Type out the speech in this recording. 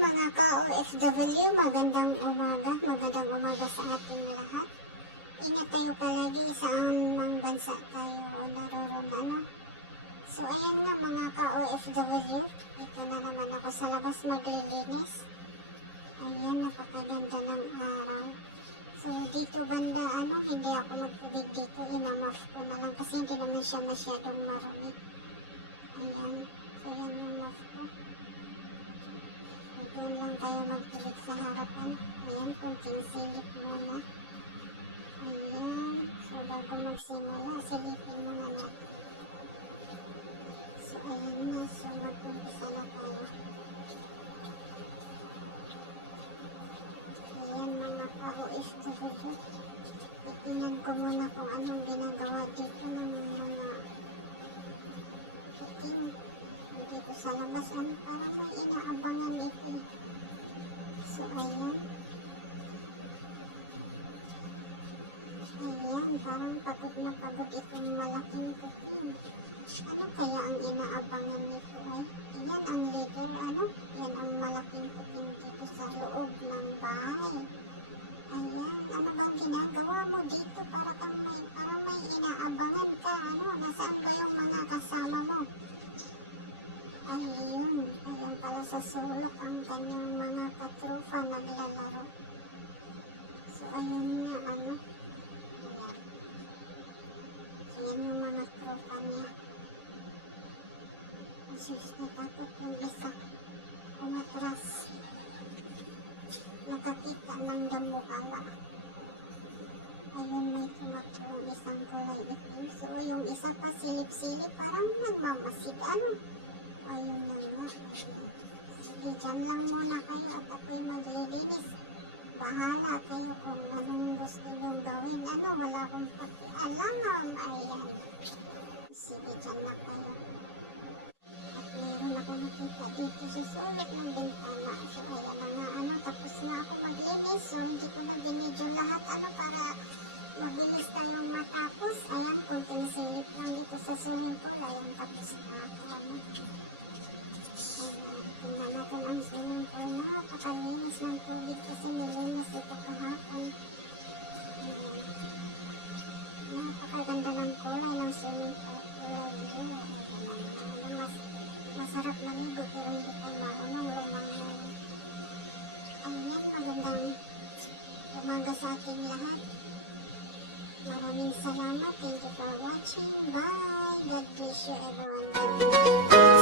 mga ka-OFW, magandang umaga sa ating lahat. Ingat tayo palagi saan mang bansa tayo naroon, ano. So ayan nga mga ka-OFW, ito na naman ako sa labas maglilinis. Ayan, napakaganda ng araw. So dito banda, hindi ako magtubig dito, inamaf ko na lang kasi hindi naman siya masyadong marumi. Ayan, so yan yung maf ko. Doon lang tayo magpilit sa harapan. Ayan, kunting silip muna. Ayan. So, bago magsimula, silipin muna natin. So, ayan na. So, mag-umpisa na tayo. Ayan, mga ka-OFW. Itingnan ko muna kung anong ginagawa dito ng mga puting. Dito sa labas, parang may inaabangan ito. So, ayan. Ayan, parang pagod na pagod itong malaking puting. Ano kaya ang inaabangan nito ay? Ayan ang leader, Yan ang malaking puting dito sa loob ng bahay. Ayan, ano bang ginagawa mo dito? Parang may inaabangan ka, Nasaan ba yung mga kasama mo? Ayun pala sa sulok ang kanyang mga katrupa naglalaro. So, ayun nga, Ayan. So, yan yung mga tropa niya. Sus, natakot yung isa. Umatras. Nakakita ng damukala. Ayun, may tumakbo yung isang kulay itim. So, yung isa pa silip-silip, parang nagmamasid, Ayun na nga. Sige, dyan lang muna kayo at ako'y maglilinis. Bahala kayo kung anong gusto nyong gawin. Wala akong pakialam. Ayan. Sige, dyan lang kayo. At meron ako nakita dito sa sulok ng bintana. So, ayan na nga, tapos na ako maglinis. So, hindi ko na binidyo lahat, para mabilis tayong matapos. Ayan, kunting silip lang dito sa swimming pool. Ayan, tapos na ako, Tingnan natin ang swimming pool. Napakalinis ng tubig kasi nilinis ito kahapon. Napakaganda ng kulay ng swimming pool. Kulay blue. Masarap maligo pero hindi tayo marunong lumangoy. Ayan, magandang umaga sa ating lahat. Maraming salamat. Thank you for watching. Bye! God bless you everyone.